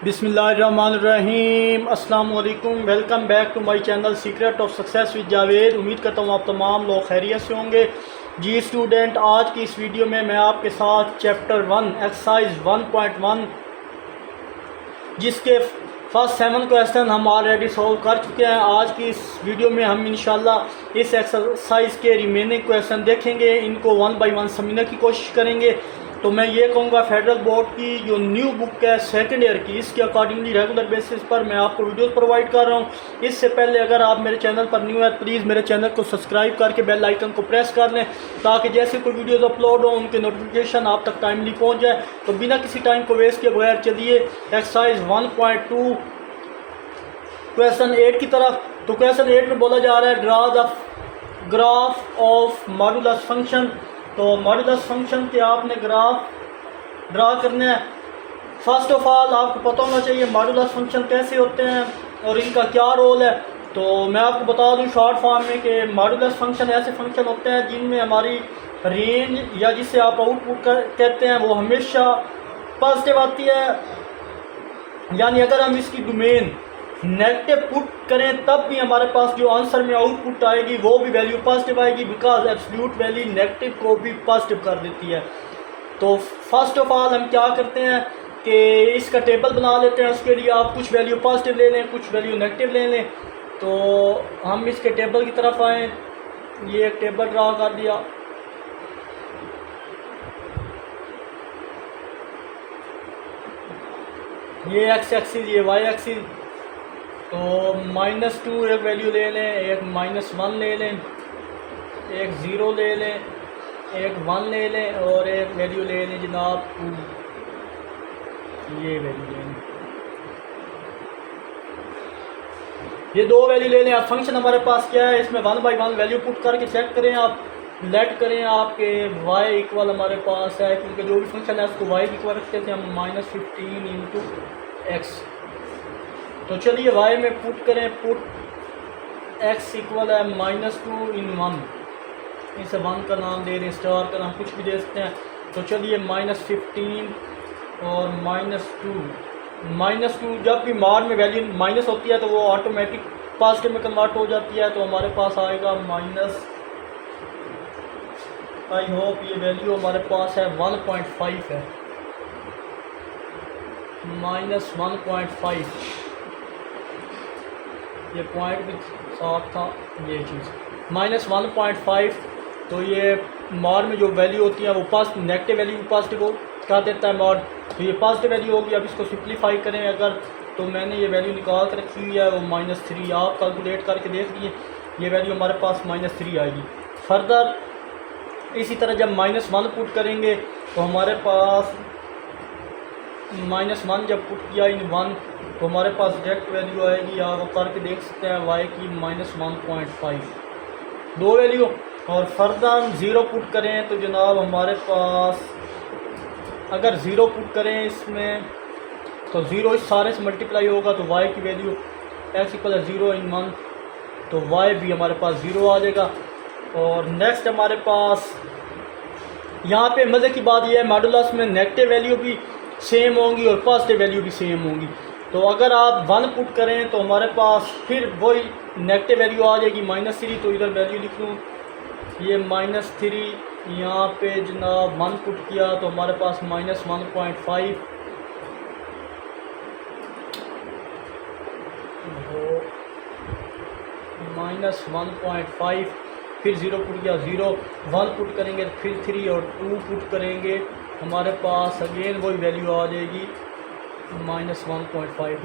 बिस्मिल्लाहिर्रहमानिर्रहीम अस्सलाम वालेकुम। Welcome back to my channel secret of success with Javed. उम्मीद करता हूँ आप तमाम लोग खैरियत से होंगे। जी स्टूडेंट, आज की इस वीडियो में मैं आपके साथ चैप्टर 1 एक्सरसाइज 1.1 जिसके फर्स्ट 7 क्वेश्चन हम ऑलरेडी सॉल्व कर चुके हैं। आज की इस वीडियो में हम इंशाल्लाह इस एक्सरसाइज के रिमेनिंग क्वेश्चन देखेंगे, इनको 1 बाय 1 समझने की कोशिश करेंगे। तो मैं ये कहूँगा फेडरल बोर्ड की जो न्यू बुक है सेकंड ईयर की, इसके अकॉर्डिंगली रेगुलर बेसिस पर मैं आपको वीडियोस प्रोवाइड कर रहा हूँ। इससे पहले अगर आप मेरे चैनल पर न्यू है प्लीज़ मेरे चैनल को सब्सक्राइब करके बेल आइकन को प्रेस कर लें ताकि जैसे कोई वीडियोस अपलोड हो उनके नोटिफिकेशन आप तक टाइमली पहुँच जाए। तो बिना किसी टाइम को वेस्ट किए बगैर चलिए एक्सरसाइज 1.2 क्वेश्चन 8 की तरफ। तो क्वेश्चन 8 में बोला जा रहा है draw the graph of modulus function. तो मॉडुलस फंक्शन के आपने ग्राफ ड्रा करने हैं। फर्स्ट ऑफ ऑल आपको पता होना चाहिए मॉडुलस फंक्शन कैसे होते हैं और इनका क्या रोल है। तो मैं आपको बता दूं शॉर्ट फॉर्म में कि मॉडुलस फंक्शन ऐसे फंक्शन होते हैं जिनमें हमारी रेंज या जिसे आप आउटपुट कहते हैं वो हमेशा पॉजिटिव आती है। यानी अगर हम इसकी डोमेन नेगेटिव पुट करें तब भी हमारे पास जो आंसर में आउटपुट आएगी वो भी वैल्यू पॉजिटिव आएगी, बिकॉज एब्सोल्यूट वैल्यू नेगेटिव को भी पॉजिटिव कर देती है। तो फर्स्ट ऑफ ऑल हम क्या करते हैं कि इसका टेबल बना लेते हैं। उसके लिए आप कुछ वैल्यू पॉजिटिव ले लें, कुछ वैल्यू नेगेटिव ले लें। तो हम इसके टेबल की तरफ आएँ। ये एक टेबल ड्रा कर दिया। ये एक्स एक्सिस, ये वाई एक्सिस। तो -2 एक वैल्यू ले लें, एक -1 ले लें, एक 0 ले लें, एक 1 ले लें और एक वैल्यू ले लें जनाब 2। ये वैल्यू ले लें, ये 2 वैल्यू ले लें। अब फंक्शन हमारे पास क्या है, इसमें 1 बाई 1 वैल्यू पुट करके चेक करें आप, लेट करें आपके y इक्वल हमारे पास है, क्योंकि जो भी फंक्शन है उसको y इक्वल रखते हैं हम -15 इंटू एक्स। तो चलिए y में पुट करें, पुट x इक्वल है -2 इन 1, इसे 1 का नाम दे दें, स्टार का नाम कुछ भी दे सकते हैं। तो चलिए -15 और -2 जब भी मार में वैल्यू माइनस होती है तो वो ऑटोमेटिक पॉजिटिव में कन्वर्ट हो जाती है। तो हमारे पास आएगा माइनस, आई होप ये वैल्यू हमारे पास है 1.5 है, -1.5। ये पॉइंट भी साफ था, ये चीज़ -1.5। तो ये मॉड में जो वैल्यू होती है वो पॉजिटिव नेगेटिव वैल्यू पॉजिटिव कर देता है मॉड। तो ये पॉजिटिव वैल्यू होगी। अब इसको सिंप्लीफाई करें अगर, तो मैंने ये वैल्यू निकाल कर रखी हुई है वो -3। आप कैलकुलेट करके देख लीजिए, ये वैल्यू हमारे पास -3 आएगी। फर्दर इसी तरह जब -1 पुट करेंगे तो हमारे पास -1 जब पुट किया इन 1 तो हमारे पास डायरेक्ट वैल्यू आएगी, आप करके देख सकते हैं y की -1.5, 2 वैल्यू। और फर्दर 0 पुट करें तो जनाब हमारे पास, अगर 0 पुट करें इसमें तो 0 इस सारे से मल्टीप्लाई होगा तो y की वैल्यू x इक्वल 0 इन 1, तो y भी हमारे पास 0 आ जाएगा। और नेक्स्ट हमारे पास यहाँ पे मज़े की बात यह है मॉडुलस में नेगेटिव वैल्यू भी सेम होंगी और पॉजिटिव वैल्यू भी सेम होंगी। तो अगर आप 1 पुट करें तो हमारे पास फिर वही नेगेटिव वैल्यू आ जाएगी -3। तो इधर वैल्यू लिख लूँ, ये -3, यहाँ पे जनाब 1 पुट किया तो हमारे पास -1.5, -1.5, फिर 0 पुट किया 0, 1 पुट करेंगे फिर 3 और 2 पुट करेंगे हमारे पास अगेन वही वैल्यू आ जाएगी -1.5।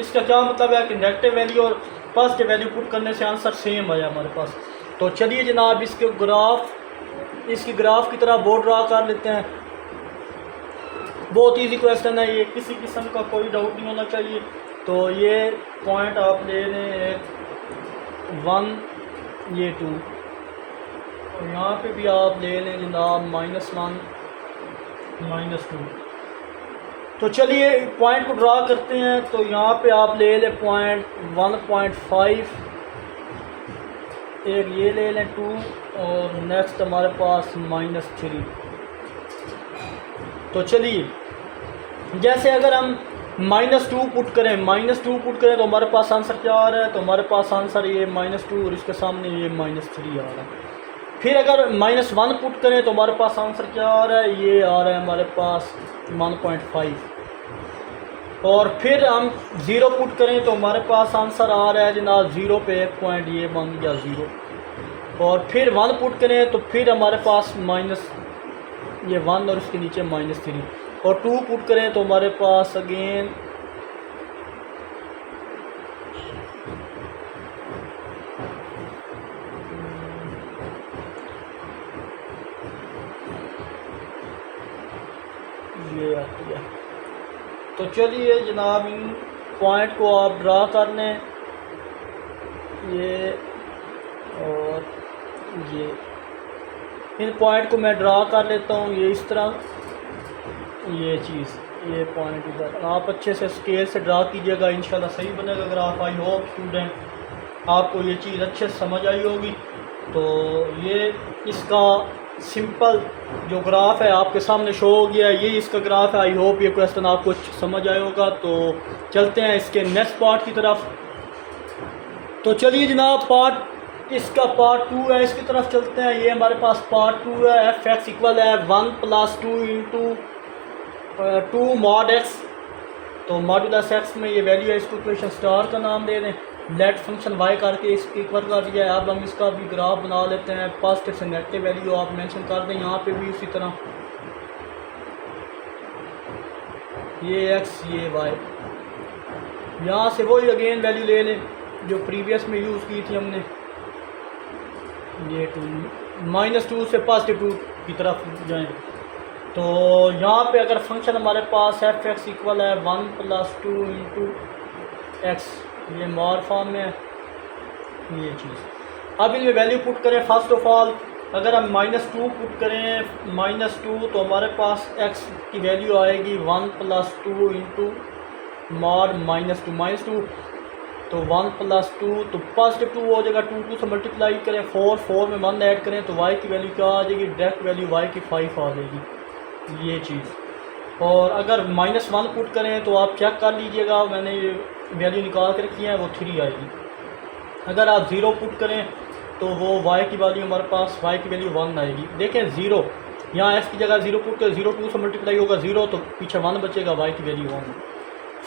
इसका क्या मतलब है कि नेगेटिव वैल्यू और पॉजिटिव वैल्यू पुट करने से आंसर सेम आया हमारे पास। तो चलिए जनाब इसके इसकी ग्राफ की तरह बोर्ड ड्रा कर लेते हैं। बहुत इजी क्वेश्चन है ये, किसी किस्म का कोई डाउट नहीं होना चाहिए। तो ये पॉइंट आप ले लें 1, ये 2, और यहाँ पे भी आप ले लें जनाब -1 -2। तो चलिए पॉइंट को ड्रा करते हैं। तो यहाँ पे आप ले लें पॉइंट 1.5, एक ये ले लें 2, और नेक्स्ट हमारे पास -3। तो चलिए जैसे अगर हम -2 पुट करें, -2 पुट करें तो हमारे पास आंसर क्या आ रहा है? तो हमारे पास आंसर ये -2 और इसके सामने ये -3 आ रहा है। फिर अगर -1 पुट करें तो हमारे पास आंसर क्या आ रहा है? ये आ रहा है हमारे पास 1.5। और फिर हम 0 पुट करें तो हमारे पास आंसर आ रहा है जनाब 0 पे 1 पॉइंट, ये बन गया 0। और फिर 1 पुट करें तो फिर हमारे पास ये 1 और इसके नीचे -3। और 2 पुट करें तो हमारे पास अगेन ये आती है। तो चलिए जनाब इन पॉइंट को आप ड्रा कर लें, ये और ये इन पॉइंट को मैं ड्रा कर लेता हूँ। ये इस तरह ये चीज़, ये पॉइंट इधर आप अच्छे से स्केल से ड्रा कीजिएगा, इंशाल्लाह सही बनेगा ग्राफ। आई होप स्टूडेंट आपको ये चीज़ अच्छे से समझ आई होगी। तो ये इसका सिंपल जो ग्राफ है आपके सामने शो हो गया, ये इसका ग्राफ है। आई होप ये क्वेश्चन आपको समझ आया होगा। तो चलते हैं इसके नेक्स्ट पार्ट की तरफ। तो चलिए जनाब इसका पार्ट 2 है, इसकी तरफ चलते हैं। ये हमारे पास पार्ट 2 है। एफ एक्स इक्वल है 1 + 2 × 2 mod x। तो मॉडुलस एक्स में ये वैल्यू है, इसको इक्वेशन स्टार का नाम दे दें। लेट फंक्शन वाई करके इसके इक्वल कर दिया है। अब हम इसका भी ग्राफ बना लेते हैं। पॉजिटिव से नेगेटिव वैल्यू आप मेंशन कर दें यहाँ पे भी उसी तरह, ये एक्स ये वाई। यहाँ से वही अगेन वैल्यू ले लें जो प्रीवियस में यूज़ की थी हमने, ये 2 -2 से +2 की तरफ जाएं। तो यहाँ पे अगर फंक्शन हमारे पास एफ एक्स इक्वल है 1 + 2 × x, ये मॉड फॉर्म में है ये चीज़। अब इनमें वैल्यू पुट करें। फर्स्ट ऑफ ऑल अगर हम -2 पुट करें, -2 तो हमारे पास x की वैल्यू आएगी 1 + 2 × mod -2 तो 1 + 2 तो +2 हो जाएगा। 2 से मल्टीप्लाई करें, 4 में 1 ऐड करें तो y की वैल्यू क्या आ जाएगी? डायरेक्ट वैल्यू y की 5 आ जाएगी ये चीज़। और अगर -1 पुट करें तो आप चेक कर लीजिएगा, मैंने ये वैल्यू निकाल के रखी है, वो 3 आएगी। अगर आप 0 पुट करें तो वो y की वैल्यू हमारे पास y की वैल्यू 1 आएगी। देखें 0 यहाँ x की जगह 0 पुट करें, 0 2 से मल्टीप्लाई होगा 0 तो पीछे 1 बचेगा, y की वैल्यू 1।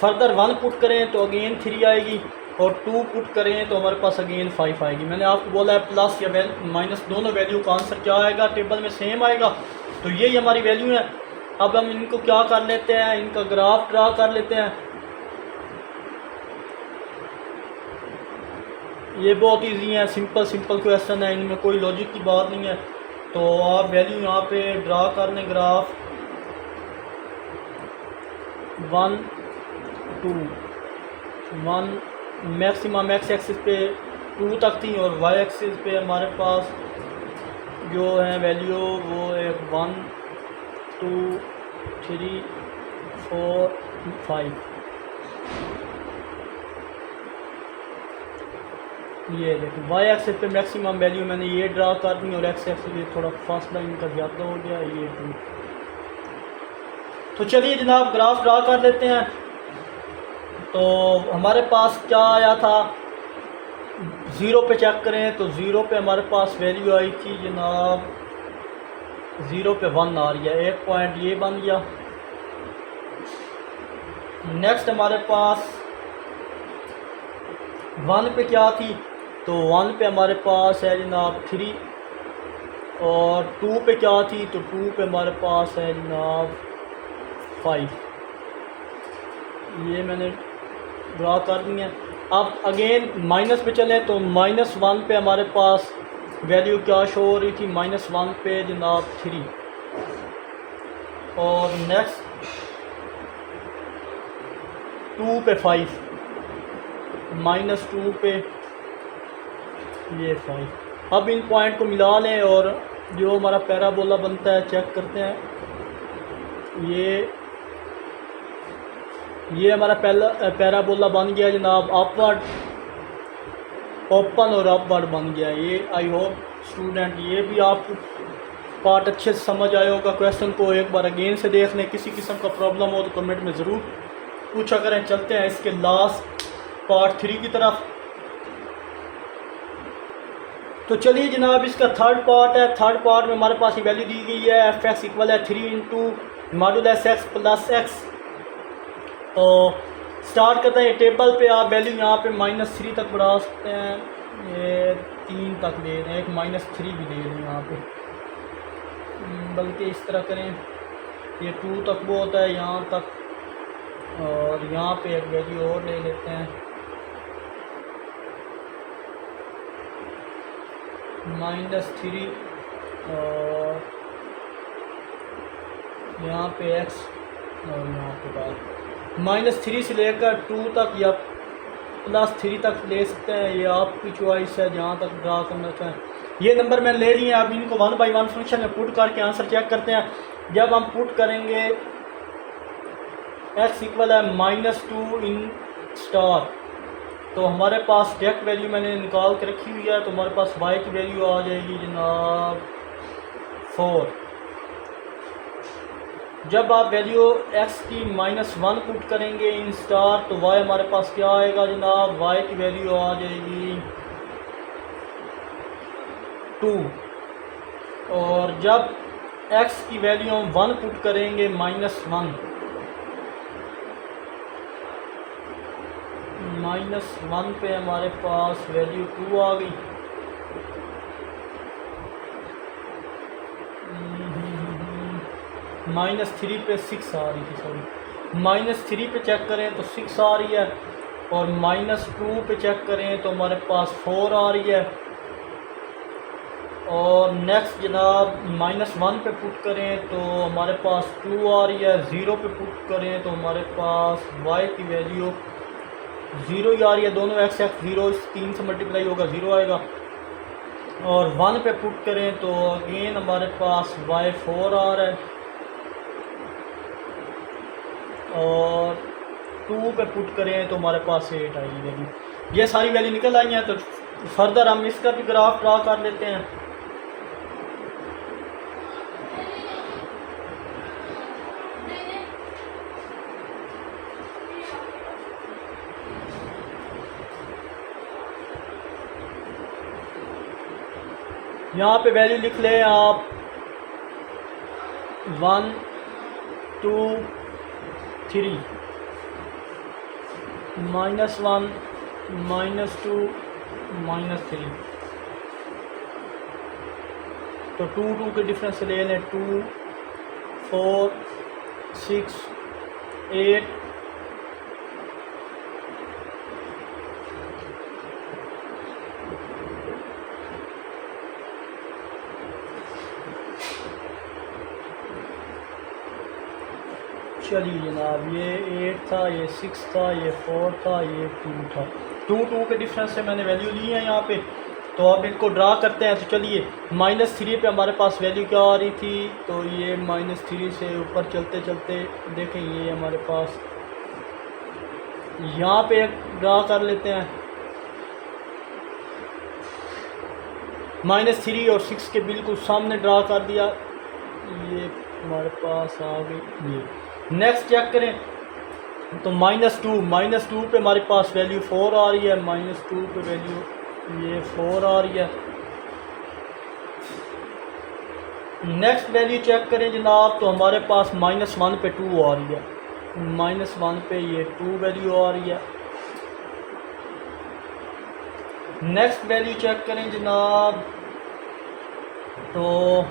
फर्दर 1 पुट करें तो अगेन 3 आएगी और 2 पुट करें तो हमारे पास अगेन 5 आएगी। मैंने आपको बोला है प्लस या माइनस दोनों वैल्यू का आंसर क्या आएगा? टेबल में सेम आएगा। तो यही हमारी वैल्यू है। अब हम इनको क्या कर लेते हैं, इनका ग्राफ ड्रा कर लेते हैं। ये बहुत इजी है, सिंपल क्वेश्चन है, इनमें कोई लॉजिक की बात नहीं है। तो आप वैल्यू यहाँ पे ड्रा कर लें। ग्राफ 1 2 1 मैक्सिमम एक्स एक्सिस पे 2 तक थी और वाई एक्सिस पे हमारे पास जो है वैल्यू वो है 1 2 3 4 5। ये देखो वाई एक्सिस पे मैक्सिमम वैल्यू मैंने ये ड्रा कर दी और एक्स एक्सिस पे थोड़ा फासला इनका ज़्यादा हो गया ये 2। तो चलिए जनाब ग्राफ ड्रा कर लेते हैं। तो हमारे पास क्या आया था, 0 पे चेक करें तो 0 पे हमारे पास वैल्यू आई थी जनाब 0 पे 1 आ रही है, 1 पॉइंट ये बन गया। नेक्स्ट हमारे पास 1 पे क्या थी, तो 1 पे हमारे पास है जनाब 3 और 2 पे क्या थी, तो 2 पे हमारे पास है जनाब 5। ये मैंने ड्रा कर दी है। अब अगेन माइनस पे चले तो -1 पे हमारे पास वैल्यू क्या शो हो रही थी, -1 पे जनाब 3 और नेक्स्ट 2 पे 5, -2 पे ये 5। अब इन पॉइंट को मिला लें और जो हमारा पैराबोला बनता है चेक करते हैं। ये हमारा पैराबोला बन गया जनाब, अपवर्ड ओपन और अपवर्ड बन गया। ये आई होप स्टूडेंट ये भी आपको पार्ट अच्छे से समझ आया होगा। क्वेश्चन को एक बार अगेन से देख लें, किसी किस्म का प्रॉब्लम हो तो कमेंट में ज़रूर पूछा करें। चलते हैं इसके लास्ट पार्ट 3 की तरफ। तो चलिए जनाब, इसका थर्ड पार्ट है। थर्ड पार्ट में हमारे पास ये वैल्यू दी गई है एफ एक्स इक्वल है 3 into modulus x plus x. तो स्टार्ट करते हैं टेबल पे। आप वैल्यू यहाँ पे -3 तक बढ़ा सकते हैं, ये 3 तक दे दें, एक -3 भी दे दें यहाँ पे, बल्कि इस तरह करें, ये 2 तक बहुत है यहाँ तक, और यहाँ पे एक वैल्यू और ले लेते हैं -3, और यहाँ पे x, और यहाँ पे बात -3 से लेकर 2 तक या +3 तक ले सकते हैं, ये आपकी चॉइस है जहाँ तक ड्रा करना चाहें। ये नंबर मैंने ले लिए हैं। अब इनको 1 बाई 1 फंक्शन में पुट करके आंसर चेक करते हैं। जब हम पुट करेंगे x इक्वल है -2 इन स्टार, तो हमारे पास डायरेक्ट वैल्यू मैंने निकाल के रखी हुई है, तो हमारे पास y की वैल्यू आ जाएगी जनाब 4। जब आप वैल्यू x की -1 पुट करेंगे इन स्टार, तो y हमारे पास क्या आएगा जनाब, y की वैल्यू आ जाएगी 2। और जब x की वैल्यू हम 1 पुट करेंगे -1 पे हमारे पास वैल्यू 2 आ गई। -3 पे 6 आ रही थी, सॉरी, -3 पे चेक करें तो 6 आ रही है, और -2 पे चेक करें तो हमारे पास 4 आ रही है। और नेक्स्ट जनाब -1 पे पुट करें तो हमारे पास 2 आ रही है, 0 पे पुट करें तो हमारे पास y की वैल्यू 0 ही आ रही है। दोनों x 0, इस 3 से मल्टीप्लाई होगा 0 आएगा। और 1 पे पुट करें तो अगेन हमारे पास y 4 आ रहा है, और 2 पे पुट करें तो हमारे पास 8 आएगी वैल्यू। ये सारी वैल्यू निकल आई हैं। तो फर्दर हम इसका भी ग्राफ ड्रा कर लेते हैं। यहाँ पे वैल्यू लिख लें आप 1 2 3 -1 -2 -3। तो 2 के डिफरेंस से ले लें, 2 4 6 8 चलिए जनाब, ये 8 था, ये 6 था, ये 4 था, ये 2 था। 2 के डिफरेंस से मैंने वैल्यू ली है यहाँ पे। तो अब इनको ड्रा करते हैं। तो चलिए -3 पे हमारे पास वैल्यू क्या आ रही थी, तो ये -3 से ऊपर चलते चलते देखें, ये हमारे पास यहाँ पे एक ड्रा कर लेते हैं। -3 और 6 के बिल्कुल सामने ड्रा कर दिया, ये हमारे पास आ गई। ये नेक्स्ट चेक करें तो -2 पे हमारे पास वैल्यू 4 आ रही है, -2 पे वैल्यू ये 4 आ रही है। नेक्स्ट वैल्यू चेक करें जनाब, तो हमारे पास -1 पे 2 आ रही है, -1 पे ये 2 वैल्यू आ रही है। नेक्स्ट वैल्यू चेक करें जनाब, तो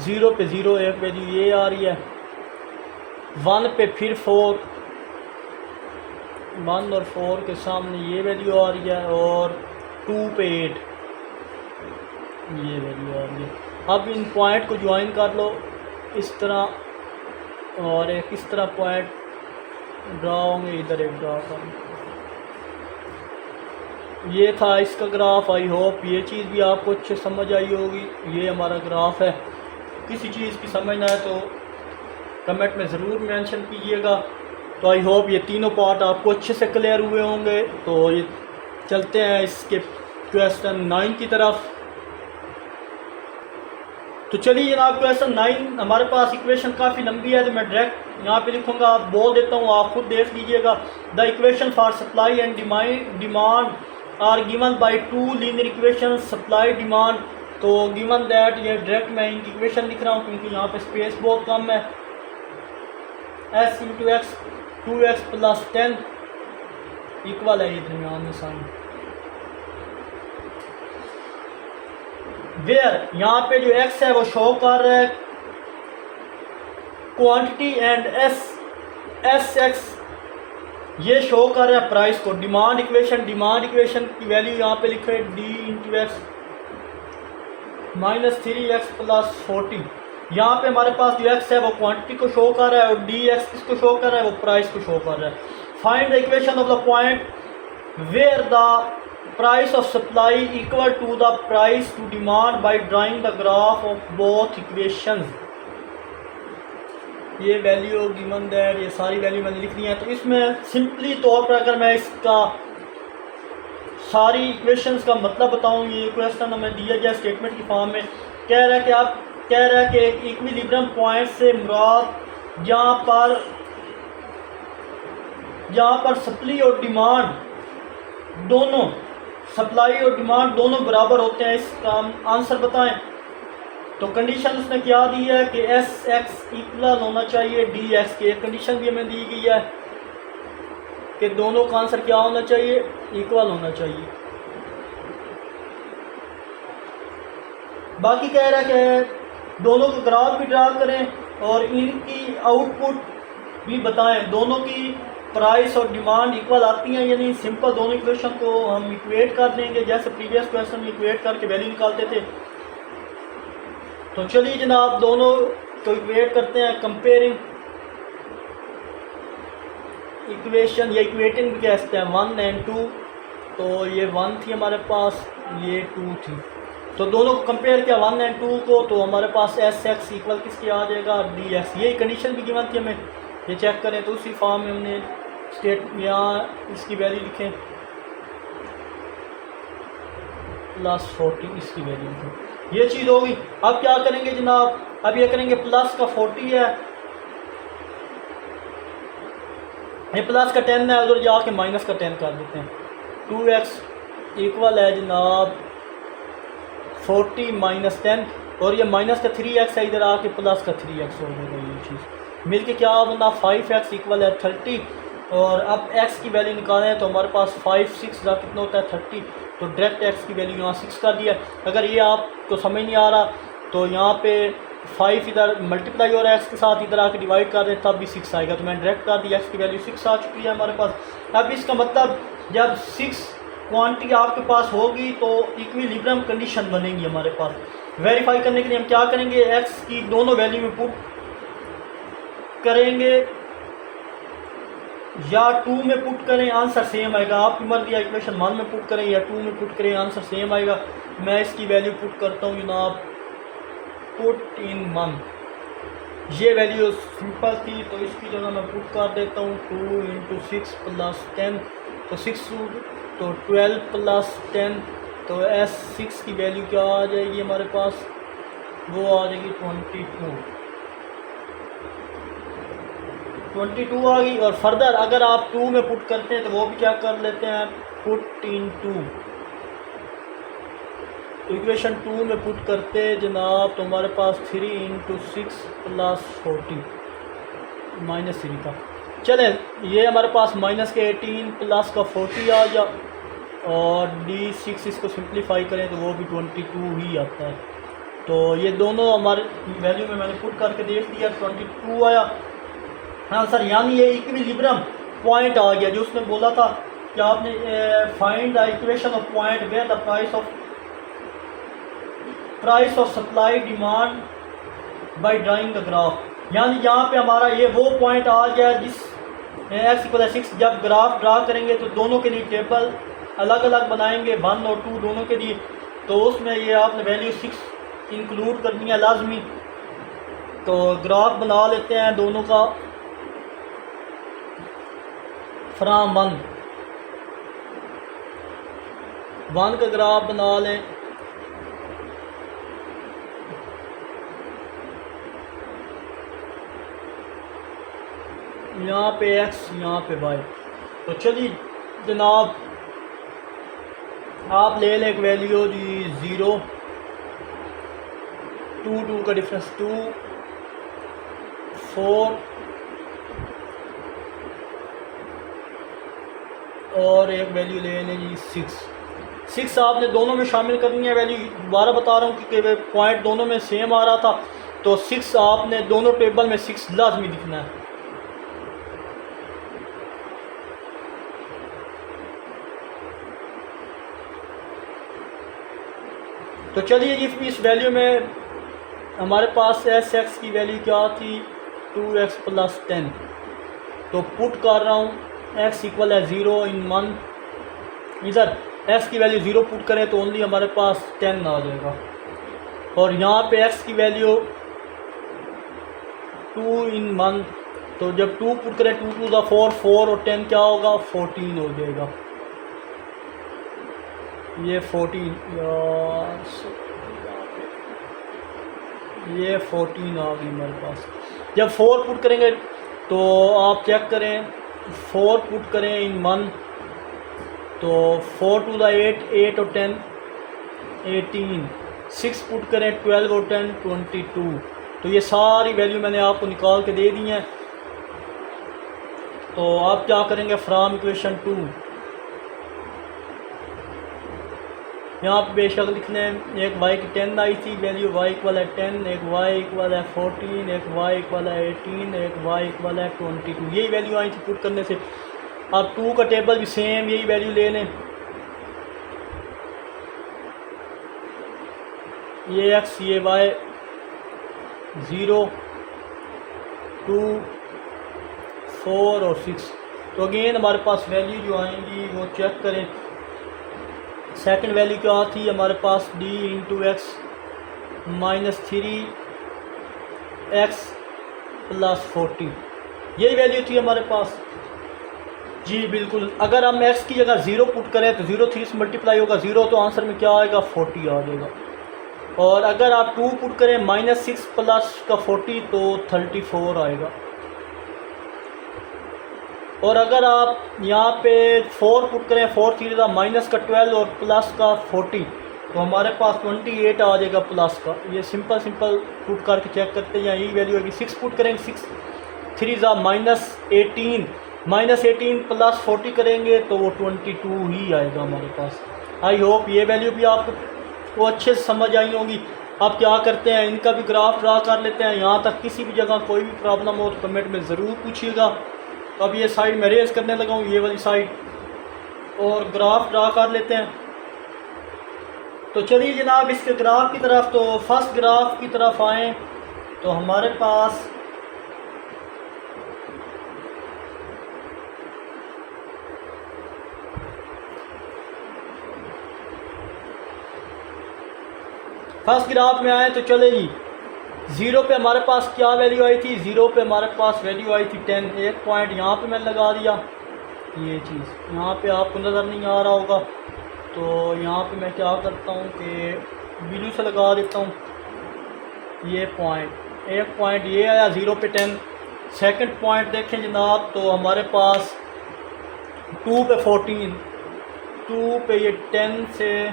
0 पे 0 एक वैल्यू ये आ रही है, 1 पे फिर 4, 1 और 4 के सामने ये वैल्यू आ रही है, और 2 पे 8 ये वैल्यू आ रही है। अब इन पॉइंट को ज्वाइन कर लो इस तरह, और एक इस तरह पॉइंट ड्रा होंगे, इधर एक ड्रा कर। ये था इसका ग्राफ। आई होप ये चीज़ भी आपको अच्छे समझ आई होगी। ये हमारा ग्राफ है। किसी चीज़ की समझ ना आए तो कमेंट में ज़रूर मेंशन कीजिएगा। तो आई होप ये तीनों पार्ट आपको अच्छे से क्लियर हुए होंगे। तो ये चलते हैं इसके क्वेश्चन 9 की तरफ। तो चलिए जनाब क्वेश्चन 9 हमारे पास इक्वेशन काफ़ी लंबी है तो मैं डायरेक्ट यहाँ पे लिखूँगा, आप बोल देता हूँ, आप खुद देख लीजिएगा। The equation for supply and demand are given by two linear equation supply demand. तो गिवन दैट, ये डायरेक्ट मैं इनकी इक्वेशन लिख रहा हूँ क्योंकि यहाँ पे स्पेस बहुत कम है। S into x 2x plus 10 equal है ये दरमियान में साइन। वेयर यहाँ पे जो x है वो शो कर रहा है क्वांटिटी एंड एस एक्स ये शो कर रहा है प्राइस को। डिमांड इक्वेशन की वैल्यू यहाँ पे लिखे d into x minus 3x plus 40। यहाँ पे हमारे पास जो x है वो क्वांटिटी को शो कर रहा है और dx किसको शो कर रहा है, वो प्राइस को शो कर रहा है। Find the equation of the point where the price of supply equal to the price to demand by drawing the graph of both equations. ये वैल्यू गिवन दैट, ये सारी वैल्यू मैंने लिख दी है। तो इसमें सिंपली तौर पर अगर मैं इसका सारी इक्वेशंस का मतलब बताऊं, ये क्वेश्चन हमें दिया गया स्टेटमेंट की फॉर्म में, कह रहा है कि आप कह रहा है कि एक इक्विलिब्रियम पॉइंट से मुराद जहाँ पर सप्लाई और डिमांड दोनों बराबर होते हैं, इसका आंसर बताएं। तो कंडीशन उसने क्या दी है कि एस एक्स इक्वल होना चाहिए डी एक्स के। कंडीशन भी हमें दी गई है कि दोनों का आंसर क्या होना चाहिए, इक्वल होना चाहिए। बाकी कह रहा है कि दोनों को ग्राफ भी ड्रा करें और इनकी आउटपुट भी बताएं, दोनों की प्राइस और डिमांड इक्वल आती हैं या नहीं। सिंपल दोनों इक्वेशन को हम इक्वेट कर देंगे जैसे प्रीवियस क्वेश्चन में इक्वेट करके वैल्यू निकालते थे। तो चलिए जनाब दोनों को इक्वेट करते हैं, कंपेयरिंग इक्वेशन या इक्वेटिंग भी कहते हैं 1 और 2। तो ये 1 थी हमारे पास, ये 2 थी, तो दोनों को कंपेयर किया 1 और 2 को, तो हमारे पास एस एक्स इक्वल किसके आ जाएगा, डी एक्स। ये कंडीशन भी गिवन थी हमें, ये चेक करें तो उसी फॉर्म में हमने स्टेट यहाँ इसकी वैल्यू लिखें प्लस 40 इसकी वैल्यू लिखें। ये चीज़ होगी। अब क्या करेंगे जनाब, अब ये करेंगे प्लस का 40 है, ये प्लस का 10 है, उधर जाके माइनस का 10 कर देते हैं। 2x इक्वल है जनाब 40 माइनस 10 और ये माइनस का 3x है, इधर आके प्लस का 3x हो जाएगा। ये चीज़ मिलके क्या बना 5x इक्वल है 30। और अब x की वैल्यू निकालें तो हमारे पास 5 6 कितना होता है 30, तो डायरेक्ट x की वैल्यू यहाँ 6 कर दिया। अगर ये आपको समझ नहीं आ रहा तो यहाँ पे 5 इधर मल्टीप्लाई हो रहा है x के साथ, इधर आके डिवाइड कर दें तब भी 6 आएगा। तो मैंने डायरेक्ट कर दिया, x की वैल्यू 6 आ चुकी है हमारे पास। अब इसका मतलब जब 6 क्वांटिटी आपके पास होगी तो इक्विलिब्रियम कंडीशन बनेगी हमारे पास। वेरीफाई करने के लिए हम क्या करेंगे, x की दोनों वैल्यू में पुट करेंगे या 2 में पुट करें, आंसर सेम आएगा। आपकी मर्जी है, इक्वेशन 1 में पुट करें या 2 में पुट करें, आंसर सेम आएगा। मैं इसकी वैल्यू पुट करता हूँ जनाब, पुट इन 1। ये वैल्यू सिंपल थी तो इसकी जगह मैं पुट कर देता हूँ 2 इंटू 6 प्लस 10, तो 6 तो 12 प्लस 10, तो S6 की वैल्यू क्या आ जाएगी हमारे पास, वो आ जाएगी 22 आ गई। और फर्दर अगर आप 2 में पुट करते हैं तो वो भी क्या कर लेते हैं, पुट इन 2। तो इक्वेशन 2 में पुट करते जनाब तो हमारे पास 3 इंटू 6 प्लस 40 माइनस 3 का। चले ये हमारे पास माइनस के 18 प्लस का 40 आ गया और D6 इसको सिंप्लीफाई करें तो वो भी 22 ही आता है। तो ये दोनों हमारे वैल्यू में मैंने पुट करके देख दिया, 22 आया आंसर। यानी ये इक्विलिब्रियम पॉइंट आ गया जो उसने बोला था कि आपने find the equation of point where the price of supply demand by drawing the graph. यानी यहाँ पे हमारा ये वो पॉइंट आ गया जिस x इक्वल 6 जब ग्राफ ड्रा करेंगे तो दोनों के लिए टेबल अलग अलग बनाएंगे, 1 और 2 दोनों के लिए। तो उसमें ये आपने वैल्यू 6 इंक्लूड करनी है लाजमी। तो ग्राफ बना लेते हैं दोनों का फ्राम 1 का ग्राफ बना लें यहाँ पे x, यहाँ पे y। तो चलिए जनाब आप ले लें एक वैल्यू जी 0, 2 का डिफरेंस 2, 4 और एक वैल्यू ले लें जी 6 आपने दोनों में शामिल करनी है वैल्यू। दोबारा बता रहा हूँ क्योंकि पॉइंट दोनों में सेम आ रहा था, तो 6 आपने दोनों टेबल में 6 लाजमी लिखना है। तो चलिए जी इस वैल्यू में हमारे पास एस एक्स की वैल्यू क्या थी 2x + 10। तो पुट कर रहा हूँ x इक्वल है 0 इन 1। इधर x की वैल्यू 0 पुट करें तो ओनली हमारे पास 10 आ जाएगा। और यहाँ पे x की वैल्यू 2 इन 1, तो जब 2 पुट करें 2 × 2 = 4, 4 और 10 क्या होगा 14 हो जाएगा। ये 14 ये 14 आ गई हमारे पास। जब 4 पुट करेंगे तो आप चेक करें, 4 पुट करें इन 1 तो 4 × 2 = 8, 8 और 10 18, 6 पुट करें 12 और 10 22। तो ये सारी वैल्यू मैंने आपको निकाल के दे दी हैं। तो आप क्या करेंगे, फ्रॉम इक्वेशन 2 यहाँ पे बेशक लिख लें, एक y की 10 आई थी वैल्यू, y इक्वल है 10, एक y इक्वल है 14, एक y इक्वल है 18, एक y इक्वल है 22। यही वैल्यू आई थी पुट करने से। अब 2 का टेबल भी सेम यही वैल्यू ले लें। ये x, ये y, 0, 2, 4 और 6। तो अगेन हमारे पास वैल्यू जो आएंगी वो चेक करें। सेकंड वैल्यू क्या थी हमारे पास, d × x - 3x + 40। यही वैल्यू थी हमारे पास जी। बिल्कुल, अगर हम x की जगह 0 पुट करें तो 0 3 से मल्टीप्लाई होगा 0, तो आंसर में क्या आएगा 40 आ जाएगा। और अगर आप 2 पुट करें -6 + का 40 तो 34 आएगा। और अगर आप यहाँ पे 4 पुट करें, 4 3 का -12 और प्लस का 40, तो हमारे पास 28 आ जाएगा प्लस का। ये सिंपल पुट करके चेक करते हैं। यही वैल्यू आएगी। 6 पुट करेंगे, 6 3 -18, -18 + 40 करेंगे तो वो 22 ही आएगा हमारे पास। आई होप ये वैल्यू भी आपको अच्छे से समझ आई होंगी। आप क्या करते हैं, इनका भी ग्राफ ड्रा कर लेते हैं। यहाँ तक किसी भी जगह कोई भी प्रॉब्लम हो तो कमेंट में ज़रूर पूछिएगा। तो अब ये साइड में रेज करने लगा हूँ, ये वाली साइड, और ग्राफ ड्रा कर लेते हैं। तो चलिए जनाब इसके ग्राफ की तरफ, तो फर्स्ट ग्राफ की तरफ आएँ तो हमारे पास फर्स्ट ग्राफ में आए तो चले जी 0 पे हमारे पास क्या वैल्यू आई थी, 0 पे हमारे पास वैल्यू आई थी 10। एक पॉइंट यहाँ पे मैंने लगा दिया, ये चीज़ यहाँ पे आपको नज़र नहीं आ रहा होगा, तो यहाँ पे मैं क्या करता हूँ कि ब्लू से लगा देता हूँ ये पॉइंट। एक पॉइंट ये आया 0 पे 10। सेकंड पॉइंट देखें जनाब, तो हमारे पास 2 पे 14, 2 पे ये 10 से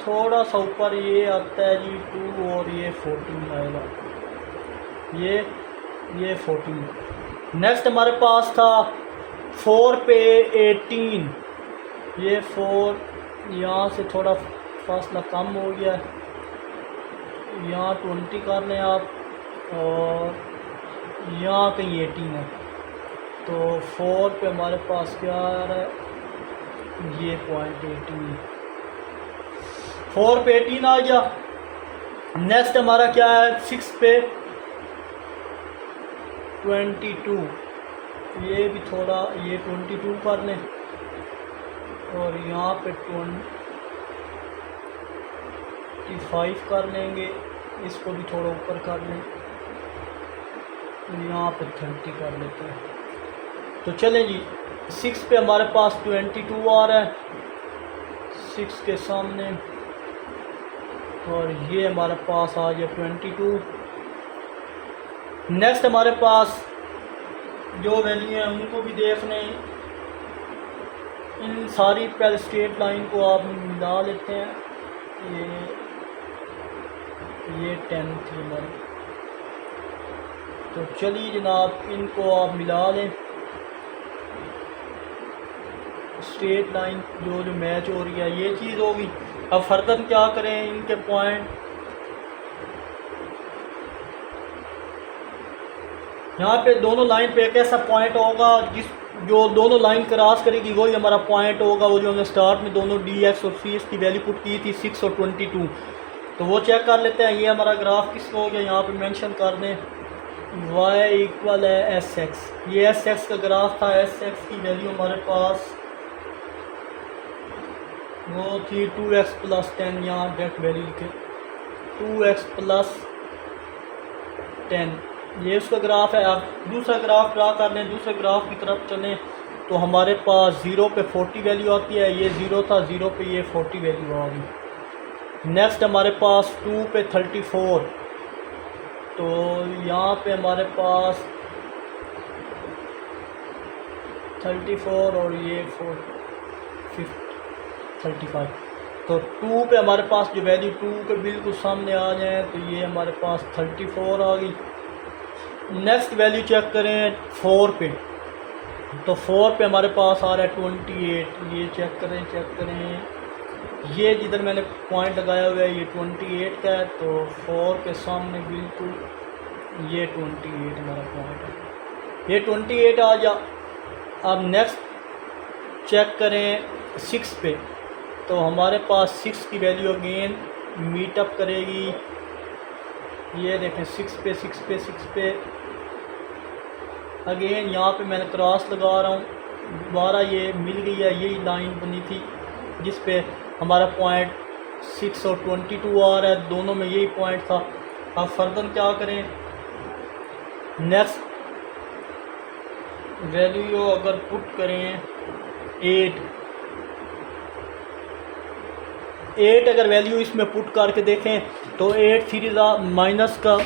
थोड़ा सा ऊपर ये आता है जी 2 और ये 14 आएगा, ये 14। नेक्स्ट हमारे पास था 4 पे 18, ये 4 यहाँ से थोड़ा फासला कम हो गया, यहाँ 20 कर लें आप, और यहाँ कहीं 18 है। तो 4 पे हमारे पास क्या आ रहा है, ये पॉइंट 18, 4 पे 18 आ गया। नेक्स्ट हमारा क्या है, 6 पे 22, ये भी थोड़ा, ये 22 कर लें, और यहाँ पे 25 कर लेंगे, इसको भी थोड़ा ऊपर कर लें, यहाँ पे 30 कर लेते हैं। तो चलें जी 6 पे हमारे पास 22 आ रहा है 6 के सामने, और ये हमारे पास आ गया 22। नेक्स्ट हमारे पास जो वैल्यू है उनको भी देख लें। इन सारी पहले स्ट्रेट लाइन को आप मिला लेते हैं। ये 10 थी हमारी, तो चलिए जनाब इनको आप मिला लें। स्ट्रेट लाइन जो मैच हो रही है ये चीज़ होगी। अब फर्दर क्या करें, इनके पॉइंट यहाँ पे दोनों लाइन पे एक ऐसा पॉइंट होगा जो दोनों लाइन क्रॉस करेगी वही हमारा पॉइंट होगा। वो जो हमने स्टार्ट में दोनों dx और cs की वैल्यू पुट की थी 6 और 22, तो वो चेक कर लेते हैं। ये हमारा ग्राफ किसको हो गया, यहाँ पे मेंशन कर दें y इक्वल है sx। ये sx का ग्राफ था। sx की वैल्यू हमारे पास वो थी 2x प्लस 10, यहाँ डायरेक्ट वैल्यू लिखे 2x प्लस 10, ये उसका ग्राफ है। आप दूसरा ग्राफ ड्रा कर लें, दूसरे ग्राफ की तरफ चलें तो हमारे पास 0 पे 40 वैल्यू आती है। ये 0 था, 0 पे ये 40 वैल्यू आ गई। नेक्स्ट हमारे पास 2 पे 34, तो यहाँ पे हमारे पास 34 और ये 35, तो 2 पे हमारे पास जो वैल्यू 2 के बिल्कुल सामने आ जाए तो ये हमारे पास 34 आ गई। नेक्स्ट वैल्यू चेक करें 4 पे, तो 4 पे हमारे पास आ रहा है 28। ये चेक करें ये जिधर मैंने पॉइंट लगाया हुआ है ये 28 का है, तो 4 के सामने बिल्कुल ये 28 हमारा पॉइंट है। ये 28 आ जा। अब नेक्स्ट चेक करें 6 पे, तो हमारे पास 6 की वैल्यू अगेन मीटअप करेगी। ये देखें 6 पे अगेन यहाँ पे मैंने क्रॉस लगा रहा हूँ, दोबारा ये मिल गई है। यही लाइन बनी थी जिस पे हमारा पॉइंट 6 और 22 आ रहा है, दोनों में यही पॉइंट था। अब फर्दर क्या करें, नेक्स्ट वैल्यू अगर पुट करें 8 अगर वैल्यू इसमें पुट करके देखें तो 8 सीरीज माइनस का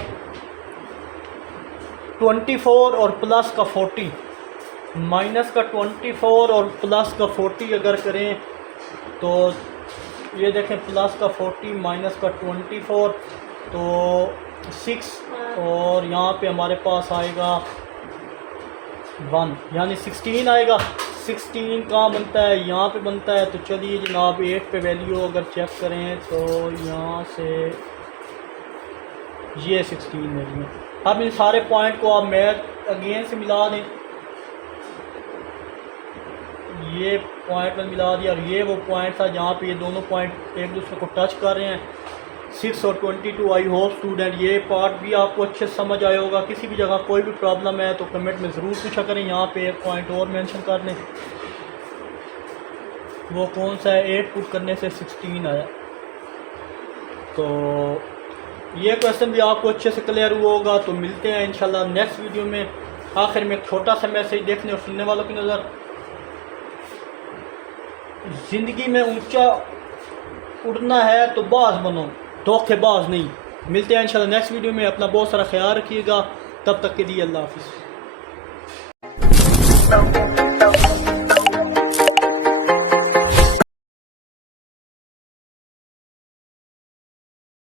24 और प्लस का 40, माइनस का 24 और प्लस का 40 अगर करें तो ये देखें प्लस का 40 माइनस का 24, तो 6 और यहाँ पे हमारे पास आएगा 1, यानी 16 आएगा। 16 कहाँ बनता है, यहाँ पे बनता है। तो चलिए जनाब 8 पे वैल्यू अगर चेक करें तो यहाँ से ये 16 वैल्यू। अब इन सारे पॉइंट को आप मैच अगेन से मिला दें। ये पॉइंट में मिला दिया और ये वो पॉइंट था जहाँ पे ये दोनों पॉइंट एक दूसरे को टच कर रहे हैं 6 और 22। आई होप स्टूडेंट ये पार्ट भी आपको अच्छे से समझ आया होगा। किसी भी जगह कोई भी प्रॉब्लम है तो कमेंट में ज़रूर पूछा करें। यहाँ पे एक पॉइंट और मेंशन कर लें, वो कौन सा है, 8 पुट करने से 16 आया। तो ये क्वेश्चन भी आपको अच्छे से क्लियर हुआ होगा। तो मिलते हैं इंशाल्लाह नेक्स्ट वीडियो में। आखिर में एक छोटा सा मैसेज देखने और सुनने वालों की नज़र, ज़िंदगी में ऊंचा उड़ना है तो बाज बनो, धोखेबाज नहीं। मिलते हैं इंशाल्लाह नेक्स्ट वीडियो में। अपना बहुत सारा ख्याल रखिएगा। तब तक के लिए अल्लाह हाफिज़।